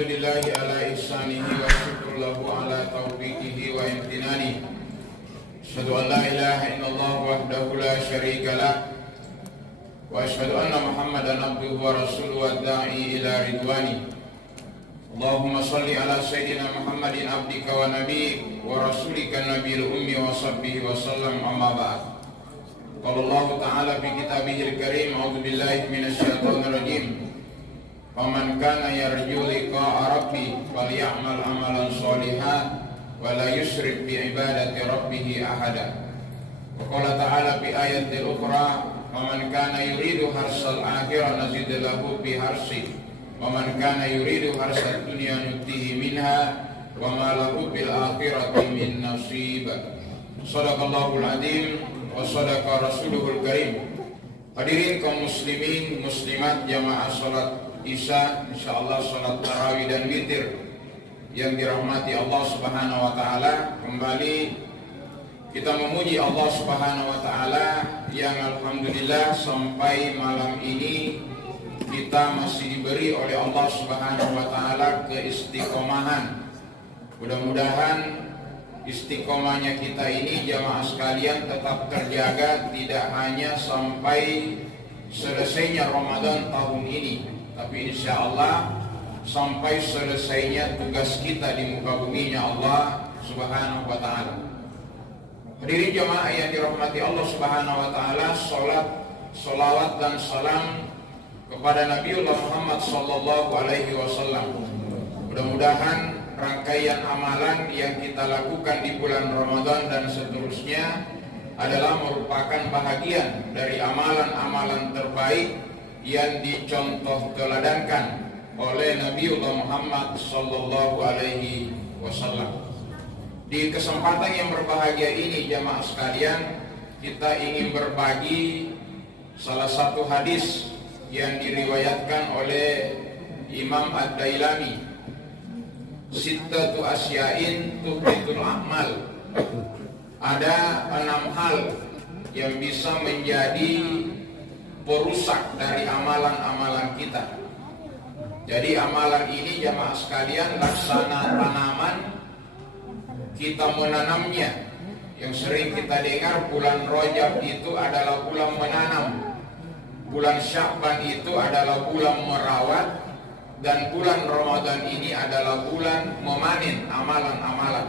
Alhamdulillahi ala ihsanihi wa syukur lahu ala taufiqihi wa imtinani. Asyhadu an la ilaha illallah wahdahu la syarika lah wa asyhadu anna Muhammadan abduhu wa rasuluhu wa da'i ila ridwani. Allahumma salli ala sayyidina Muhammadin abdika wa nabiyyik wa rasulika nabiyil ummi wa sahbihi wa sallam, amma ba'd. Qala Allah ta'ala fi kitabihil karim, a'udzu billahi minasy syaithanir rajim. Faman kana yarju liqa'a rabbih falyamal amalan shalihan wa la yusyrik bi ibadati rabbih ahada. Wa qala ta'ala fi ayatil ukhra, faman kana yuridu harsal akhirah nazid lahu fi harsi wa man kana yuridu harsad dunya nutihi minha wa ma lahu bil akhirati min nasib. Shadaqallahul azim wa shadaqa rasuluhul karim. Hadirin kaum muslimin muslimat jamaah salat Isya, insyaallah salat tarawih dan witir yang dirahmati Allah Subhanahu wa taala. Kembali kita memuji Allah Subhanahu wa taala yang alhamdulillah sampai malam ini kita masih diberi oleh Allah Subhanahu wa taala keistiqomahan. Mudah-mudahan istiqomahnya kita ini jamaah sekalian tetap terjaga, tidak hanya sampai selesainya Ramadan tahun ini, tapi insya Allah sampai selesainya tugas kita di muka buminya Allah Subhanahu wa ta'ala. Hadirin jamaah yang dirahmati Allah Subhanahu wa ta'ala, salawat dan salam kepada Nabiullah Muhammad sallallahu alaihi wasallam. Mudah-mudahan rangkaian amalan yang kita lakukan di bulan Ramadan dan seterusnya adalah merupakan bahagian dari amalan-amalan terbaik yang dicontoh teladankan oleh Nabiullah Muhammad sallallahu alaihi wasallam. Di kesempatan yang berbahagia ini jamaah sekalian, kita ingin berbagi salah satu hadis yang diriwayatkan oleh Imam Ad-Dailami, sittatu asya'in tuhbitul a'mal. Ada 6 hal yang bisa menjadi perusak dari amalan-amalan kita. Jadi amalan ini jamaah sekalian laksana tanaman, kita menanamnya. Yang sering kita dengar bulan Rajab itu adalah bulan menanam, bulan Sya'ban itu adalah bulan merawat, dan bulan Ramadan ini adalah bulan memanen amalan-amalan.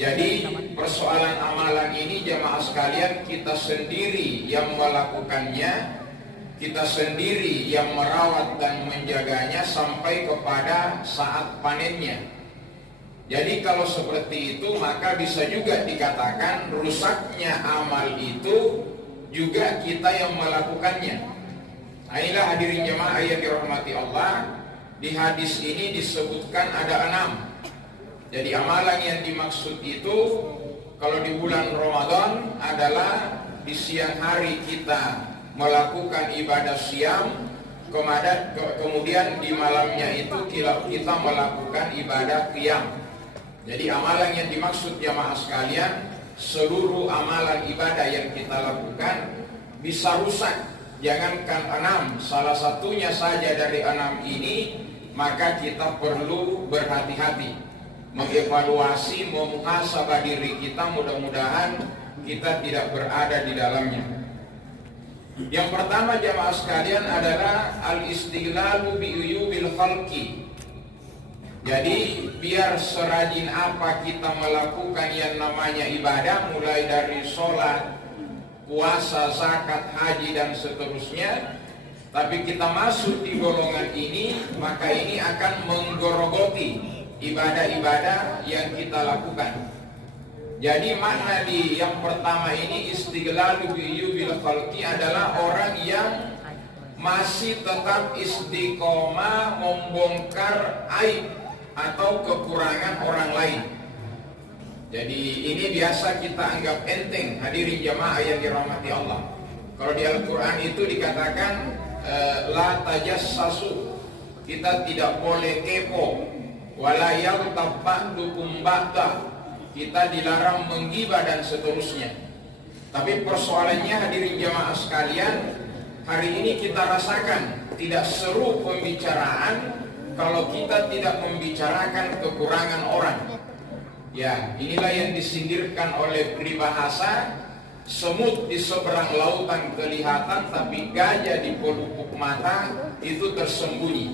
Jadi persoalan amalan ini jamaah sekalian kita sendiri yang melakukannya, kita sendiri yang merawat dan menjaganya sampai kepada saat panennya. Jadi kalau seperti itu maka bisa juga dikatakan rusaknya amal itu juga kita yang melakukannya. Nah, inilah hadirin jemaah yang dirahmati Allah. Di hadis ini disebutkan ada 6. Jadi amalan yang dimaksud itu kalau di bulan Ramadan adalah di siang hari kita melakukan ibadah siam, kemudian di malamnya itu kita melakukan ibadah qiyam. Jadi amalan yang dimaksud jamaah sekalian, seluruh amalan ibadah yang kita lakukan bisa rusak. Jangankan 6, salah satunya saja dari 6 ini, maka kita perlu berhati-hati, mengevaluasi, memuhasabah diri kita, mudah-mudahan kita tidak berada di dalamnya. Yang pertama jamaah sekalian adalah al-istighlalu bi'uyubil khalqi. Jadi biar serajin apa kita melakukan yang namanya ibadah, mulai dari sholat, puasa, zakat, haji dan seterusnya, tapi kita masuk di golongan ini, maka ini akan menggerogoti ibadah-ibadah yang kita lakukan. Jadi makna di yang pertama ini istighlalu bi'uyubil khalqi adalah orang yang masih tetap istiqomah membongkar aib atau kekurangan orang lain. Jadi ini biasa kita anggap enteng, hadirin jamaah yang dirahmati Allah. Kalau di Al-Quran itu dikatakan la tajassasu, kita tidak boleh kepo, wala yaghtab ba'dukum ba'da, kita dilarang menggibah dan seterusnya. Tapi persoalannya hadirin jamaah sekalian, hari ini kita rasakan tidak seru pembicaraan kalau kita tidak membicarakan kekurangan orang. Ya, inilah yang disindirkan oleh peribahasa, semut di seberang lautan kelihatan, tapi gajah di pelupuk mata itu tersembunyi.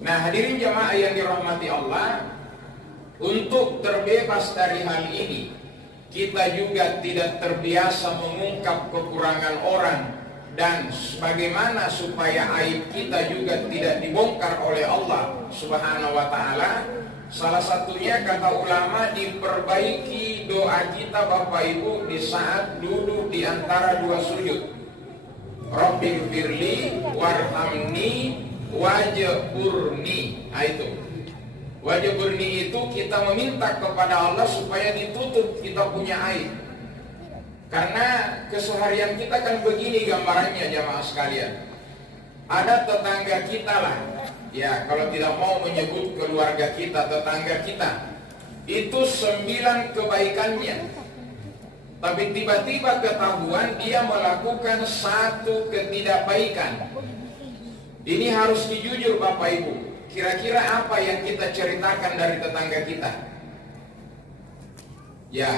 Nah, hadirin jamaah yang dirahmati Allah, untuk terbebas dari hal ini, kita juga tidak terbiasa mengungkap kekurangan orang, dan bagaimana supaya aib kita juga tidak dibongkar oleh Allah Subhanahu wa ta'ala. Salah satunya kata ulama, diperbaiki doa kita Bapak Ibu di saat duduk di antara dua sujud. Rabbighfirli warhamni wajburni. Nah, itu wajburni itu kita meminta kepada Allah supaya ditutup kita punya aib. Karena keseharian kita kan begini gambarannya jamaah sekalian. Ada tetangga kita lah, ya kalau tidak mau menyebut keluarga kita, tetangga kita, itu 9 kebaikannya. Tapi tiba-tiba ketahuan dia melakukan 1 ketidakbaikan. Ini harus dijujur Bapak Ibu. Kira-kira apa yang kita ceritakan dari tetangga kita? Ya,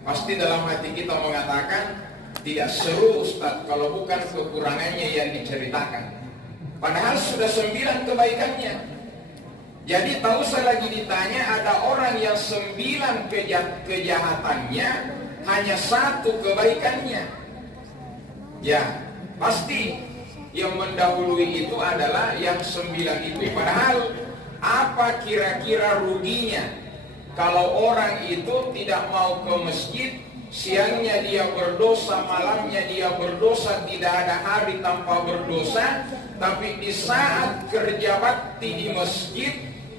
pasti dalam hati kita mengatakan, tidak seru Ustadz kalau bukan kekurangannya yang diceritakan. Padahal sudah 9 kebaikannya. Jadi tak usah lagi ditanya, ada orang yang 9 kejahatannya, hanya 1 kebaikannya. Ya, pasti yang mendahului itu adalah yang 9 itu. Padahal apa kira-kira ruginya kalau orang itu tidak mau ke masjid, siangnya dia berdosa, malamnya dia berdosa, tidak ada hari tanpa berdosa. Tapi di saat kerja bakti di masjid,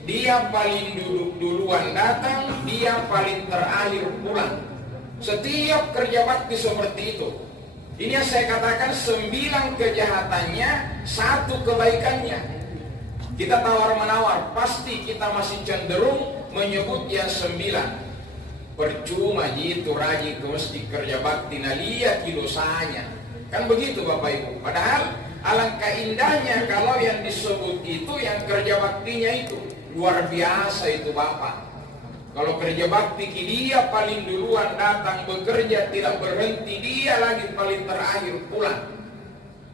dia paling duluan datang, dia paling terakhir pulang. Setiap kerja bakti seperti itu. Ini yang saya katakan 9 kejahatannya, 1 kebaikannya. Kita tawar-menawar, pasti kita masih cenderung menyebut yang 9. Percuma gitu rajin ke masjid kerja bakti, nah lihat dosanya. Kan begitu Bapak Ibu. Padahal alangkah indahnya kalau yang disebut itu yang kerja baktinya itu. Luar biasa itu Bapak. Kalau kerja bakti dia paling duluan datang bekerja, tidak berhenti, dia lagi paling terakhir pulang.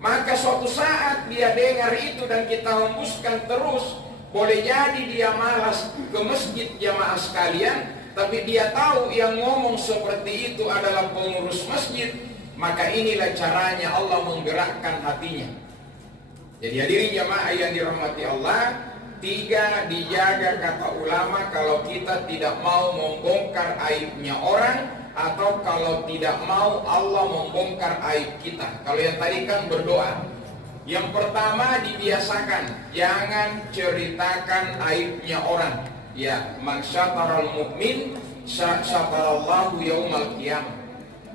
Maka suatu saat dia dengar itu dan kita hembuskan terus, boleh jadi dia malas ke masjid jamaah sekalian, tapi dia tahu yang ngomong seperti itu adalah pengurus masjid. Maka inilah caranya Allah menggerakkan hatinya. Jadi hadirin jamaah yang dirahmati Allah, 3, dijaga kata ulama kalau kita tidak mau membongkar aibnya orang, atau kalau tidak mau Allah membongkar aib kita. Kalau yang tadi kan berdoa. Yang pertama dibiasakan, jangan ceritakan aibnya orang. Ya, man syataral mu'min syatarallahu yaumal qiyamah.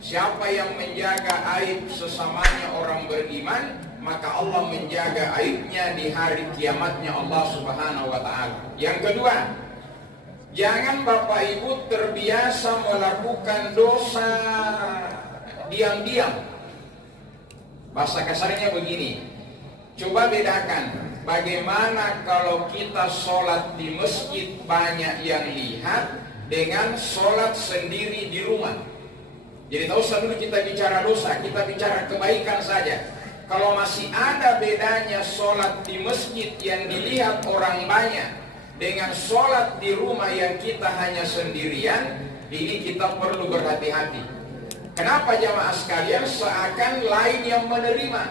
Siapa yang menjaga aib sesamanya orang beriman, maka Allah menjaga aibnya di hari kiamatnya Allah Subhanahu wa ta'ala. Yang kedua, jangan Bapak Ibu terbiasa melakukan dosa diam-diam. Bahasa kasarnya begini, coba bedakan bagaimana kalau kita sholat di masjid banyak yang lihat dengan sholat sendiri di rumah. Jadi tak usah dulu kita bicara dosa, kita bicara kebaikan saja. Kalau masih ada bedanya sholat di masjid yang dilihat orang banyak dengan sholat di rumah yang kita hanya sendirian, ini kita perlu berhati-hati. Kenapa jamaah sekalian? Seakan lain yang menerima.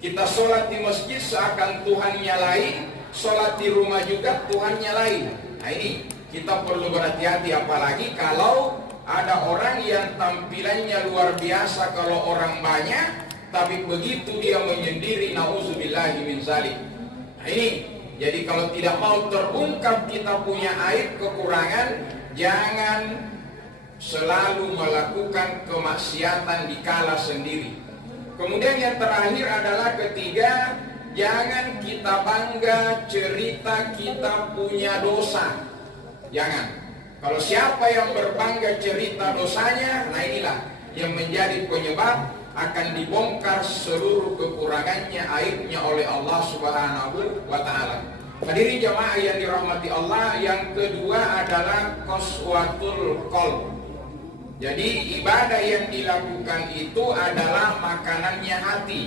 Kita sholat di masjid seakan Tuhannya lain, sholat di rumah juga Tuhannya lain. Nah ini kita perlu berhati-hati, apalagi kalau ada orang yang tampilannya luar biasa kalau orang banyak, tapi begitu dia menyendiri, na'udzubillahi min zalik. Nah ini, jadi kalau tidak mau terungkap kita punya aib, kekurangan, jangan selalu melakukan kemaksiatan dikala sendiri. Kemudian yang terakhir adalah ketiga, jangan kita bangga cerita kita punya dosa. Jangan. Kalau siapa yang berbangga cerita dosanya, nah inilah yang menjadi penyebab akan dibongkar seluruh kekurangannya, aibnya oleh Allah Subhanahu wa ta'ala. Hadirin jamaah yang dirahmati Allah, yang kedua adalah qaswatul qalb. Jadi ibadah yang dilakukan itu adalah makanannya hati.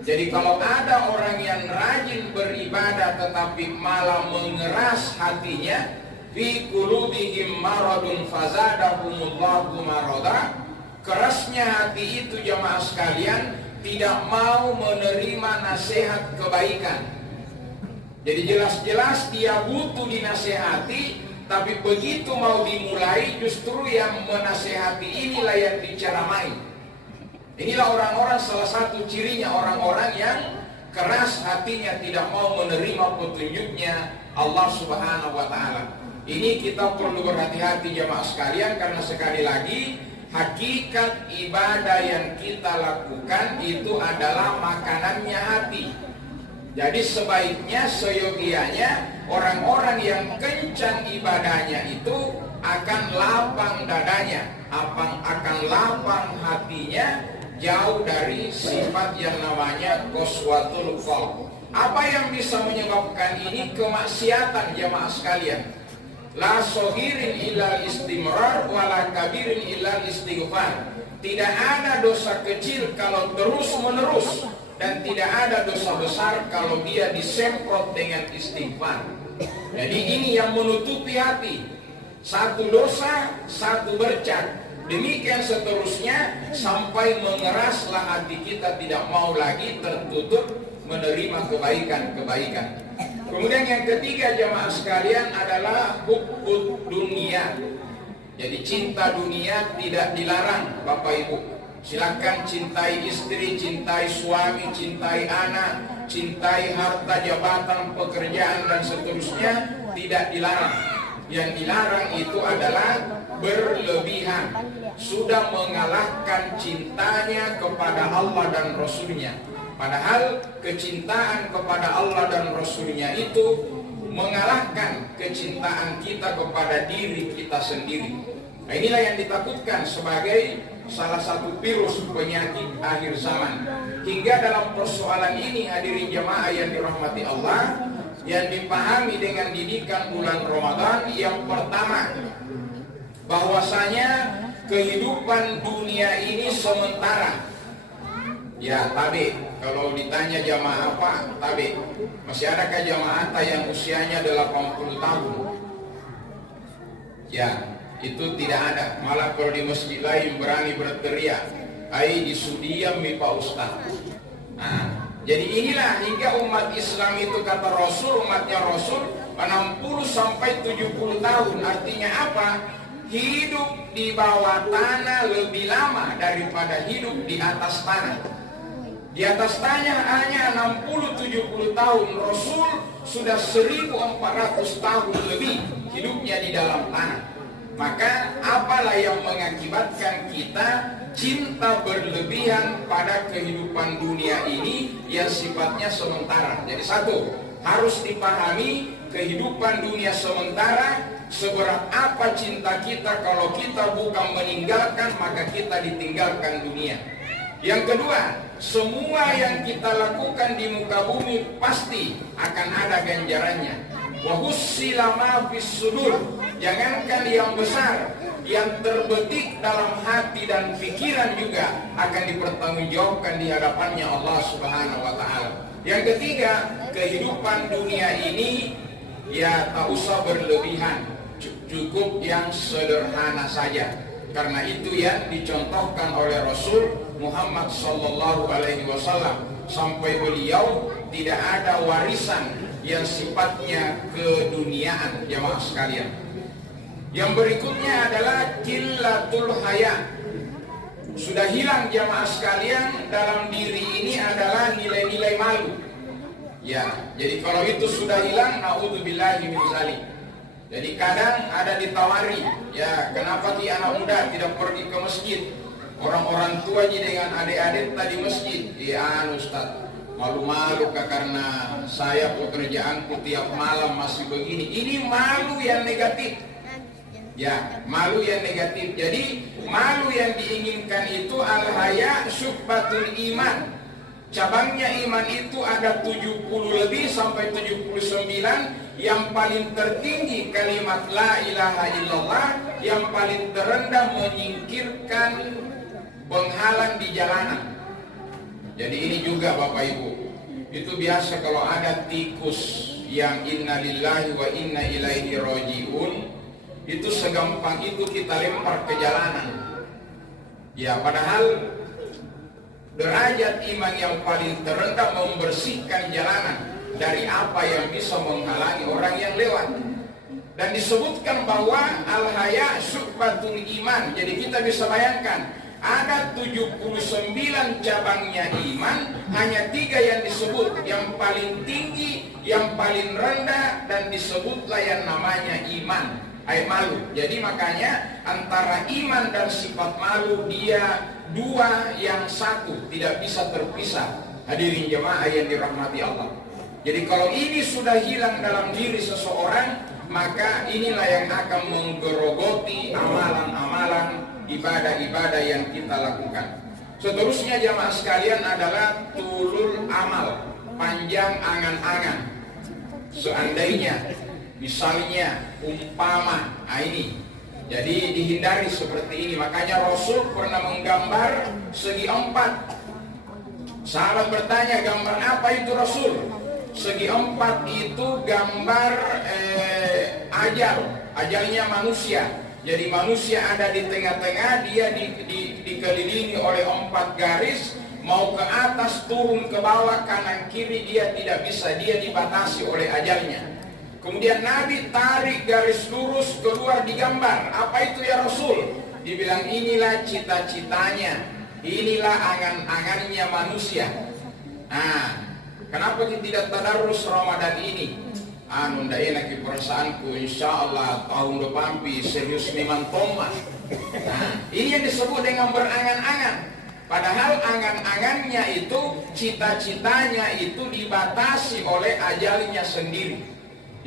Jadi kalau ada orang yang rajin beribadah tetapi malah mengeras hatinya, fi qulubihim maradun fazadahumullahu marada, kerasnya hati itu jamaah sekalian tidak mau menerima nasihat kebaikan. Jadi jelas-jelas dia butuh dinasehati, tapi begitu mau dimulai justru yang menasehati inilah yang diceramai. Inilah orang-orang, salah satu cirinya orang-orang yang keras hatinya, tidak mau menerima petunjuknya Allah Subhanahu wa Ta'ala. Ini kita perlu berhati-hati jemaah sekalian, karena sekali lagi hakikat ibadah yang kita lakukan itu adalah makanannya hati. Jadi sebaiknya, seyogianya orang-orang yang kencang ibadahnya itu akan lapang dadanya, akan lapang hatinya, jauh dari sifat yang namanya qaswatul qalb. Apa yang bisa menyebabkan ini? Kemaksiatan jemaah sekalian. La sogirin illa istimrar wala kabirin illa istighfar. Tidak ada dosa kecil kalau terus menerus, dan tidak ada dosa besar kalau dia disemprot dengan istighfar. Jadi ini yang menutupi hati. Satu dosa, satu berkat. Demikian seterusnya sampai mengeraslah hati kita, tidak mau lagi tertutup menerima kebaikan-kebaikan. Kemudian yang ketiga jamaah sekalian adalah hubbud dunia. Jadi cinta dunia tidak dilarang Bapak Ibu. Silakan cintai istri, cintai suami, cintai anak, cintai harta, jabatan, pekerjaan dan seterusnya, tidak dilarang. Yang dilarang itu adalah berlebihan, sudah mengalahkan cintanya kepada Allah dan Rasulnya. Padahal kecintaan kepada Allah dan Rasulnya itu mengalahkan kecintaan kita kepada diri kita sendiri. Nah, inilah yang ditakutkan sebagai salah satu virus penyakit akhir zaman. Hingga dalam persoalan ini hadirin jamaah yang dirahmati Allah, yang dipahami dengan didikan bulan Ramadan, yang pertama, bahwasanya kehidupan dunia ini sementara. Ya, tabe. Kalau ditanya jamaah apa? Tabe. Masih adakah jamaah yang usianya 80 tahun? Ya, itu tidak ada. Malah kalau di masjid lain berani berteriak, "Ai disudiam mi Pak Ustaz." Nah, jadi inilah hingga umat Islam itu, kata Rasul, umatnya Rasul 60 sampai 70 tahun. Artinya apa? Hidup di bawah tanah lebih lama daripada hidup di atas tanah. Di atas tanah hanya 60-70 tahun, Rasul sudah 1400 tahun lebih hidupnya di dalam tanah. Maka apalah yang mengakibatkan kita cinta berlebihan pada kehidupan dunia ini yang sifatnya sementara. Jadi satu, harus dipahami kehidupan dunia sementara. Seberat apa cinta kita kalau kita bukan meninggalkan, maka kita ditinggalkan dunia. Yang kedua, semua yang kita lakukan di muka bumi pasti akan ada ganjarannya. Wa hussila ma fis sudur. Jangankan yang besar, yang terbetik dalam hati dan pikiran juga akan dipertanggungjawabkan di hadapannya Allah Subhanahu wa Ta'ala. Yang ketiga, kehidupan dunia ini ya tak usah berlebihan, cukup yang sederhana saja. Karena itu yang dicontohkan oleh Rasul Muhammad Sallallahu Alaihi Wasallam, sampai beliau tidak ada warisan yang sifatnya keduniaan jamaah sekalian. Yang berikutnya adalah qillatul haya. Sudah hilang jamaah sekalian dalam diri ini adalah nilai-nilai malu. Ya, jadi kalau itu sudah hilang, naudzubillahi min dzalik. Jadi kadang ada ditawari, ya kenapa di anak muda tidak pergi ke masjid? Orang-orang tua dengan adik-adik tadi masjid. Ya Ustaz, malu-malu karena saya pekerjaanku tiap malam masih begini. Ini malu yang negatif. Ya, malu yang negatif. Jadi malu yang diinginkan itu al-haya syubbatul iman. Cabangnya iman itu ada 70 lebih sampai 79. Yang paling tertinggi kalimat la ilaha illallah, yang paling terendah menyingkirkan penghalang di jalanan. Jadi ini juga Bapak Ibu, itu biasa kalau ada tikus yang inna lillahi wa inna ilaihi rajiun, itu segampang itu kita lempar ke jalanan. Ya, padahal derajat iman yang paling terendah membersihkan jalanan dari apa yang bisa menghalangi orang yang lewat. Dan disebutkan bahwa al-haya syu'batul iman. Jadi kita bisa bayangkan, ada 79 cabangnya iman, hanya 3 yang disebut, yang paling tinggi, yang paling rendah, dan disebutlah yang namanya iman, malu. Jadi makanya antara iman dan sifat malu dia 2 yang 1, tidak bisa terpisah. Hadirin jemaah yang dirahmati Allah. Jadi kalau ini sudah hilang dalam diri seseorang, maka inilah yang akan menggerogoti amalan-amalan ibadah-ibadah yang kita lakukan. Seterusnya jamaah sekalian adalah tulul amal, panjang angan-angan. Seandainya, misalnya, umpama, ini. Jadi dihindari seperti ini. Makanya Rasul pernah menggambar segi 4. Sahabat bertanya, gambar apa itu Rasul? Segi 4 itu gambar ajalnya manusia. Jadi manusia ada di tengah-tengah, dia dikelilingi oleh 4 garis, mau ke atas, turun ke bawah, kanan kiri, dia tidak bisa, dia dibatasi oleh ajalnya. Kemudian Nabi tarik garis lurus keluar digambar. Apa itu ya Rasul? Dibilang inilah cita-citanya, inilah angan-angannya manusia. Nah, kenapa kita tidak tadarus Ramadan ini? Ndak enak di perasaanku, insya Allah tahun depan serius memang Thomas. Nah, ini yang disebut dengan berangan-angan. Padahal angan-angannya itu, cita-citanya itu dibatasi oleh ajalnya sendiri.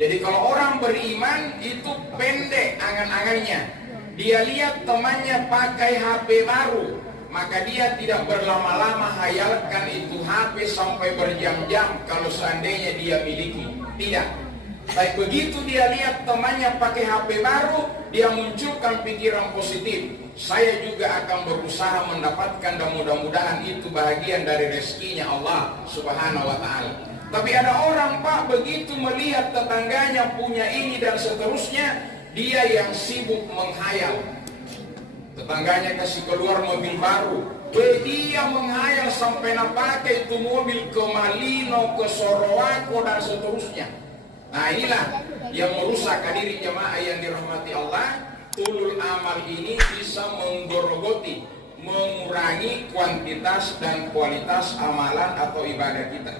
Jadi kalau orang beriman itu pendek angan-angannya. Dia lihat temannya pakai HP baru, maka dia tidak berlama-lama hayalkan itu HP sampai berjam-jam kalau seandainya dia miliki. Tidak. Tapi begitu dia lihat temannya pakai HP baru, dia munculkan pikiran positif. Saya juga akan berusaha mendapatkan, dan mudah-mudahan itu bagian dari rezekinya Allah Subhanahu wa Ta'ala. Tapi ada orang Pak, begitu melihat tetangganya punya ini dan seterusnya, dia yang sibuk menghayal. Tetangganya kasih keluar mobil baru, dia menghayal sampai nak pakai itu mobil ke Malino, ke Sorowako dan seterusnya. Nah inilah yang merusak. Hadirin jemaah yang dirahmati Allah, tulul amal ini bisa menggerogoti, mengurangi kuantitas dan kualitas amalan atau ibadah kita.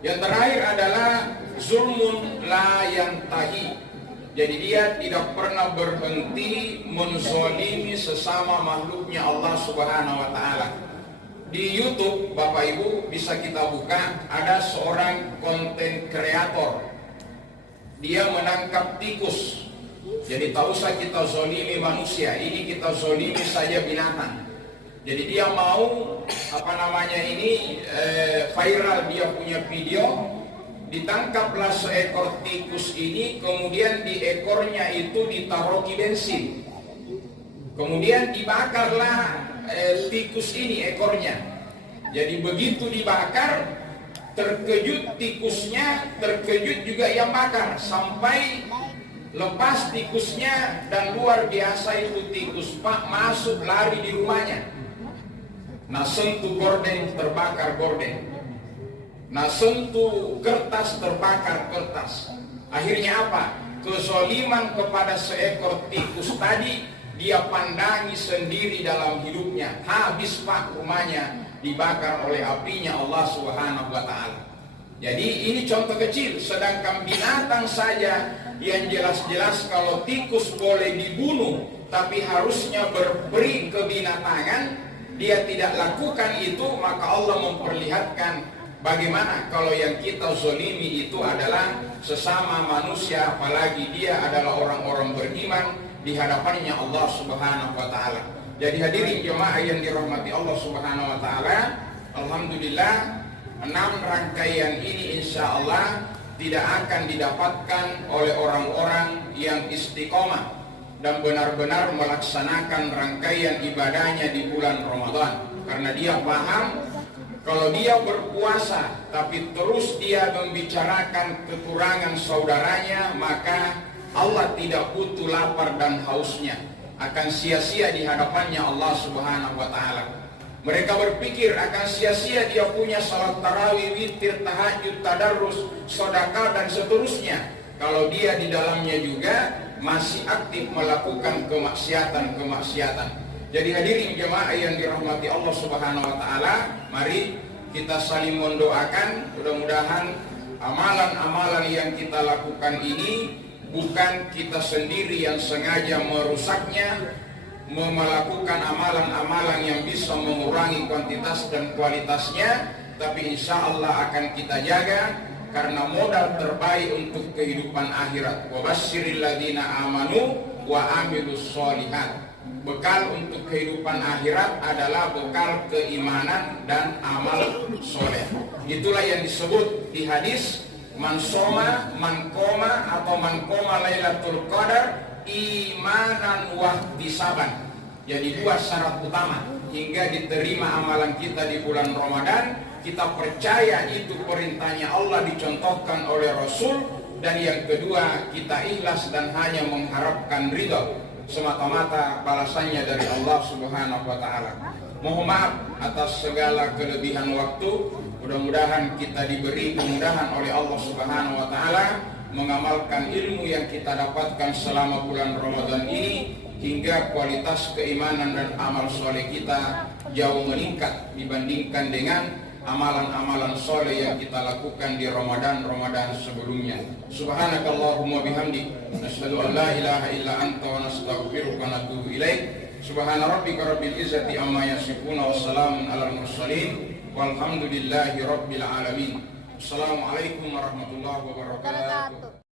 Yang terakhir adalah zulmun la yantahi. Jadi dia tidak pernah berhenti menzalimi sesama makhluknya Allah Subhanahu wa Ta'ala. Di YouTube Bapak Ibu bisa kita buka, ada seorang konten kreator. Dia menangkap tikus. Jadi tak usah kita zolimi manusia, ini kita zolimi saja binatang. Jadi dia mau viral dia punya video. Ditangkaplah seekor tikus ini, kemudian di ekornya itu ditaruhi bensin. Kemudian dibakarlah tikus ini ekornya. Jadi begitu dibakar, terkejut tikusnya, terkejut juga yang bakar, sampai lepas tikusnya. Dan luar biasa itu tikus Pak masuk lari di rumahnya. Nah sentuh gorden, terbakar gorden. Nah sentuh kertas, terbakar kertas. Akhirnya apa? Kezaliman kepada seekor tikus tadi dia pandangi sendiri dalam hidupnya. Habis Pak rumahnya dibakar oleh apinya Allah Subhanahu wa Ta'ala. Jadi ini contoh kecil. Sedangkan binatang saja yang jelas-jelas kalau tikus boleh dibunuh, tapi harusnya berperi kebinatangan, dia tidak lakukan itu. Maka Allah memperlihatkan bagaimana kalau yang kita zolimi itu adalah sesama manusia, apalagi dia adalah orang-orang beriman di hadapannya Allah Subhanahu wa Ta'ala. Jadi hadirin jemaah yang dirahmati Allah Subhanahu wa Ta'ala, alhamdulillah rangkaian ini insya Allah tidak akan didapatkan oleh orang-orang yang istiqomah dan benar-benar melaksanakan rangkaian ibadahnya di bulan Ramadan. Karena dia paham kalau dia berpuasa tapi terus dia membicarakan kekurangan saudaranya, maka Allah tidak butuh lapar dan hausnya, akan sia-sia di hadapannya Allah Subhanahu wa taala. Mereka berpikir akan sia-sia dia punya salat tarawih, witir, tahajud, tadarrus, sedekah dan seterusnya kalau dia di dalamnya juga masih aktif melakukan kemaksiatan. Jadi hadirin jemaah yang dirahmati Allah Subhanahu wa taala, mari kita saling mendoakan mudah-mudahan amalan-amalan yang kita lakukan ini bukan kita sendiri yang sengaja merusaknya, melakukan amalan-amalan yang bisa mengurangi kuantitas dan kualitasnya, tapi insya Allah akan kita jaga karena modal terbaik untuk kehidupan akhirat. Wa basyiril ladzina amanu wa amilus sholihat. Bekal untuk kehidupan akhirat adalah bekal keimanan dan amal soleh. Itulah yang disebut di hadis man soma, man koma atau man koma Lailatul Qadar imanan wahtisaban. Jadi dua syarat utama hingga diterima amalan kita di bulan Ramadan. Kita percaya itu perintahnya Allah dicontohkan oleh Rasul, dan yang kedua kita ikhlas dan hanya mengharapkan ridha semata-mata balasannya dari Allah Subhanahu wa taala. Mohon maaf atas segala kelebihan waktu. Mudah-mudahan kita diberi kemudahan oleh Allah Subhanahu wa taala mengamalkan ilmu yang kita dapatkan selama bulan Ramadan ini, hingga kualitas keimanan dan amal soleh kita jauh meningkat dibandingkan dengan amalan-amalan soleh yang kita lakukan di Ramadan sebelumnya. Subhanakallahumma bihamdik, nasyhadu an la ilaha illa anta wa nastaghfiruka wa natubu ilaik. Subhana rabbika rabbil izzati amma yasifuna wa salamun alal mursalin walhamdulillahi rabbil alamin. Assalamualaikum warahmatullahi wabarakatuh.